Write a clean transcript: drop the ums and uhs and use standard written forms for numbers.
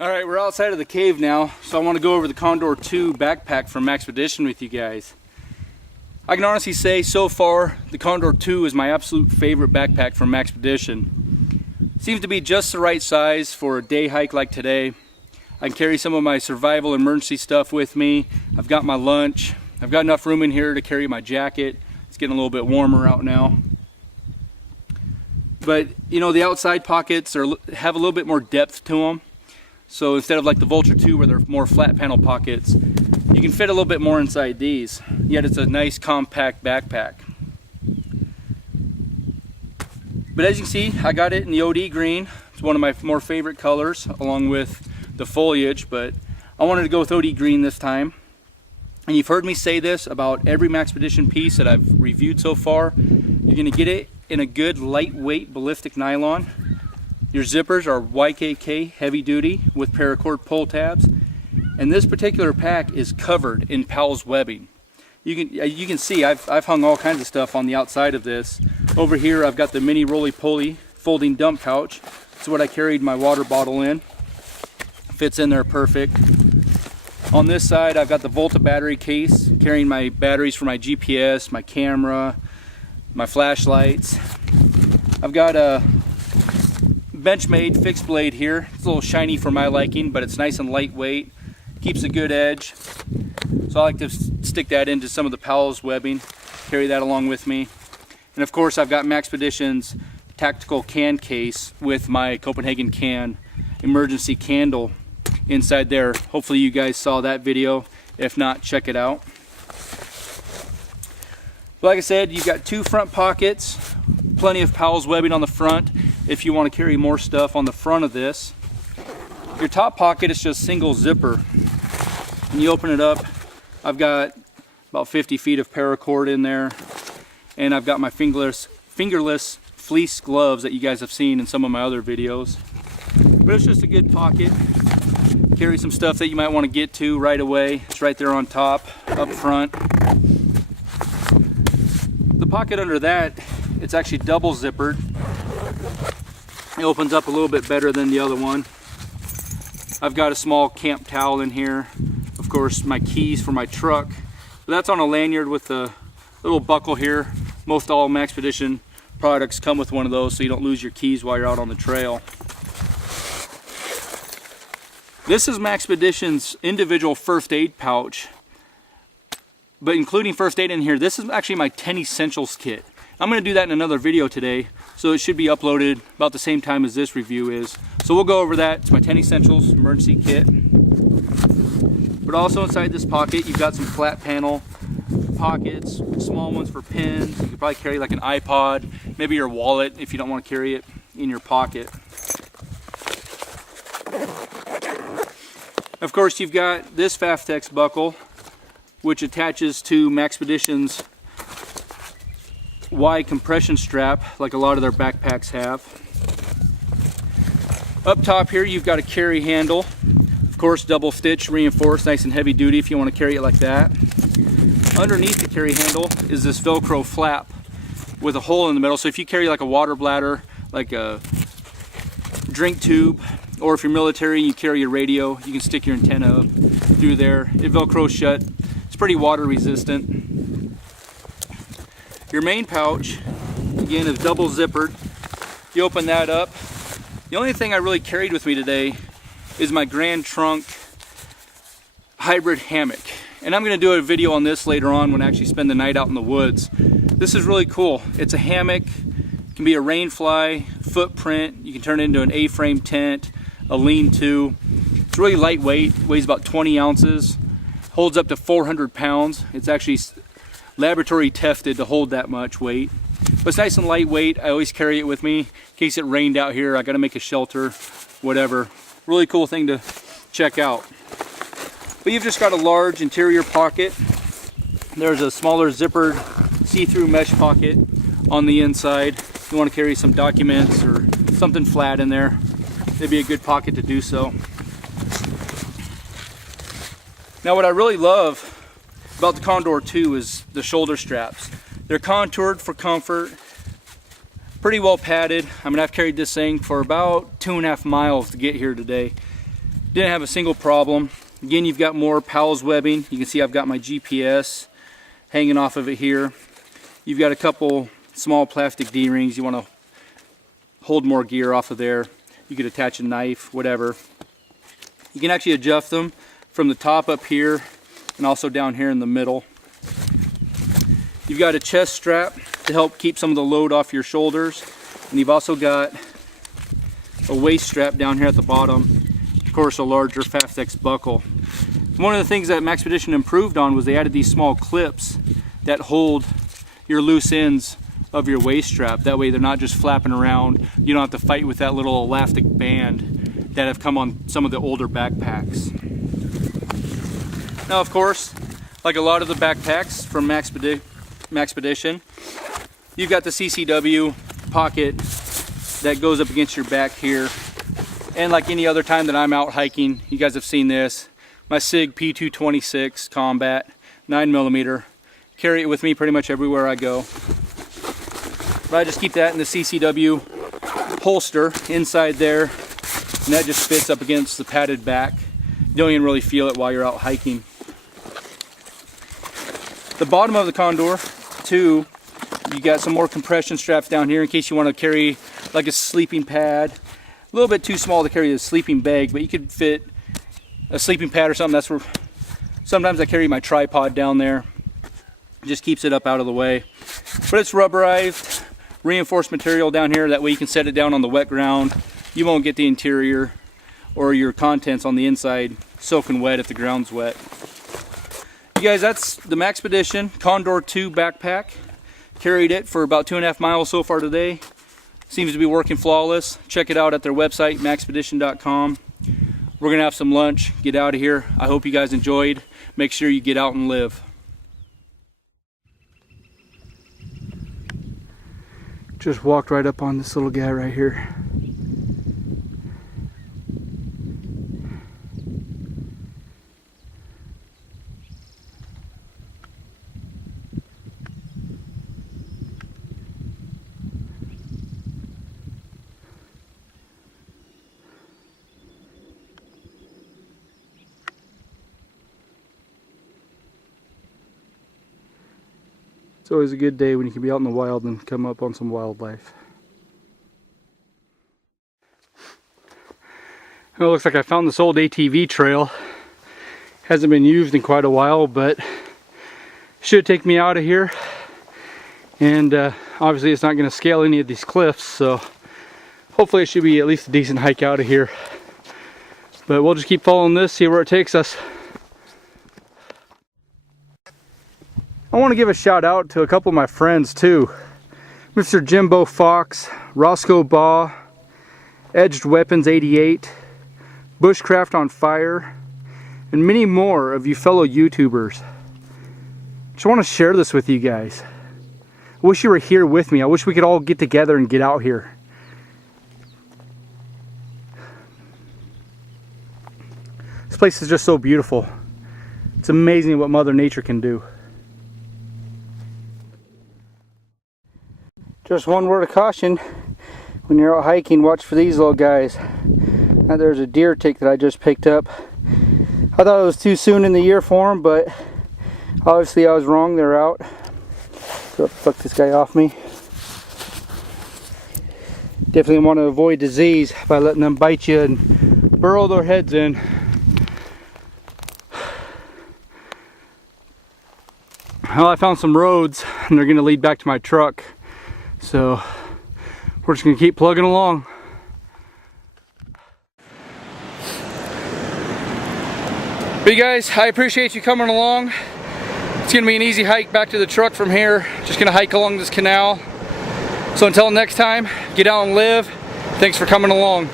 Alright, we're outside of the cave now, so I want to go over the Condor 2 backpack from Maxpedition with you guys. I can honestly say, so far, the Condor 2 is my absolute favorite backpack from Maxpedition. Seems to be just the right size for a day hike like today. I can carry some of my survival emergency stuff with me. I've got my lunch. I've got enough room in here to carry my jacket. It's getting a little bit warmer out now. But, you know, the outside pockets have a little bit more depth to them. So instead of like the Vulture 2 where they're more flat panel pockets, you can fit a little bit more inside these. Yet it's a nice compact backpack. But as you can see, I got it in the OD green. It's one of my more favorite colors along with the foliage, but I wanted to go with OD green this time. And you've heard me say this about every Maxpedition piece that I've reviewed so far. You're going to get it in a good lightweight ballistic nylon. Your zippers are YKK heavy duty with paracord pull tabs, and this particular pack is covered in Powell's webbing. You can see I've hung all kinds of stuff on the outside of this. Over here I've got the mini roly-poly folding dump pouch. It's what I carried my water bottle in. Fits in there perfect. On this side I've got the Volta battery case, carrying my batteries for my GPS, my camera, my flashlights. I've got a Benchmade fixed blade here. It's a little shiny for my liking, but it's nice and lightweight. Keeps a good edge. So I like to stick that into some of the Powell's webbing, carry that along with me. And of course I've got Maxpedition's tactical can case with my Copenhagen can emergency candle inside there. Hopefully you guys saw that video. If not, check it out. Like I said, you've got two front pockets, plenty of Powell's webbing on the front if you want to carry more stuff on the front of this. Your top pocket is just single zipper. When you open it up, I've got about 50 feet of paracord in there, and I've got my fingerless fleece gloves that you guys have seen in some of my other videos. But it's just a good pocket. Carry some stuff that you might want to get to right away. It's right there on top, up front. The pocket under that, it's actually double zippered. It opens up a little bit better than the other one. I've got a small camp towel in here. Of course, my keys for my truck. But that's on a lanyard with a little buckle here. Most all Maxpedition products come with one of those so you don't lose your keys while you're out on the trail. This is Maxpedition's individual first aid pouch. But including first aid in here, this is actually my 10 essentials kit. I'm going to do that in another video today, so it should be uploaded about the same time as this review is. So we'll go over that. It's my 10 essentials emergency kit. But also inside this pocket, you've got some flat panel pockets, small ones for pins. You could probably carry like an iPod, maybe your wallet if you don't want to carry it in your pocket. Of course, you've got this Faftex buckle, which attaches to Maxpedition's Y compression strap, like a lot of their backpacks have. Up top here, you've got a carry handle. Of course, double stitch, reinforced, nice and heavy duty if you want to carry it like that. Underneath the carry handle is this Velcro flap with a hole in the middle. So if you carry like a water bladder, like a drink tube, or if you're military and you carry your radio, you can stick your antenna up through there. It Velcros shut. It's pretty water resistant. Your main pouch, again, is double zippered. You open that up. The only thing I really carried with me today is my Grand Trunk hybrid hammock. And I'm going to do a video on this later on when I actually spend the night out in the woods. This is really cool. It's a hammock. It can be a rainfly, footprint. You can turn it into an A-frame tent, a lean-to. It's really lightweight, weighs about 20 ounces, holds up to 400 pounds. It's actually laboratory tested to hold that much weight. But it's nice and lightweight. I always carry it with me in case it rained out here. I gotta make a shelter, whatever. Really cool thing to check out. But you've just got a large interior pocket. There's a smaller zippered see-through mesh pocket on the inside. If you want to carry some documents or something flat in there, it'd be a good pocket to do so. Now what I really love about the Condor 2 is the shoulder straps. They're contoured for comfort, pretty well padded. I mean, I've carried this thing for about 2.5 miles to get here today. Didn't have a single problem. Again, you've got more Powell's webbing. You can see I've got my GPS hanging off of it here. You've got a couple small plastic D-rings. You want to hold more gear off of there. You could attach a knife, whatever. You can actually adjust them from the top up here and also down here in the middle. You've got a chest strap to help keep some of the load off your shoulders. And you've also got a waist strap down here at the bottom. Of course, a larger Fastex buckle. One of the things that Maxpedition improved on was they added these small clips that hold your loose ends of your waist strap. That way they're not just flapping around. You don't have to fight with that little elastic band that have come on some of the older backpacks. Now, of course, like a lot of the backpacks from Maxpedition, you've got the CCW pocket that goes up against your back here. And like any other time that I'm out hiking, you guys have seen this, my SIG P226 Combat 9mm. Carry it with me pretty much everywhere I go. But I just keep that in the CCW holster inside there, and that just fits up against the padded back. You don't even really feel it while you're out hiking. The bottom of the Condor, too, you got some more compression straps down here in case you want to carry like a sleeping pad. A little bit too small to carry a sleeping bag, but you could fit a sleeping pad or something. That's where sometimes I carry my tripod down there. It just keeps it up out of the way. But it's rubberized, reinforced material down here. That way you can set it down on the wet ground. You won't get the interior or your contents on the inside soaking wet if the ground's wet. You guys, that's the Maxpedition Condor 2 backpack. Carried it for about 2.5 miles so far today. Seems to be working flawless. Check it out at their website, maxpedition.com. We're gonna have some lunch, get out of here. I hope you guys enjoyed. Make sure you get out and live. Just walked right up on this little guy right here. It's always a good day when you can be out in the wild and come up on some wildlife. Well, it looks like I found this old ATV trail. Hasn't been used in quite a while, but should take me out of here. And obviously it's not going to scale any of these cliffs, so hopefully it should be at least a decent hike out of here. But we'll just keep following this, see where it takes us. I want to give a shout out to a couple of my friends too. Mr. Jimbo Fox, Roscoe Baugh, Edged Weapons 88, Bushcraft on Fire, and many more of you fellow YouTubers. Just want to share this with you guys. I wish you were here with me. I wish we could all get together and get out here. This place is just so beautiful. It's amazing what Mother Nature can do. Just one word of caution, when you're out hiking, watch for these little guys. Now there's a deer tick that I just picked up. I thought it was too soon in the year for them, but obviously I was wrong, they're out. So fuck this guy off me. Definitely want to avoid disease by letting them bite you and burrow their heads in. Well, I found some roads and they're going to lead back to my truck. So we're just gonna keep plugging along. But you guys, I appreciate you coming along. It's gonna be an easy hike back to the truck from here. Just gonna hike along this canal. So until next time, get out and live. Thanks for coming along.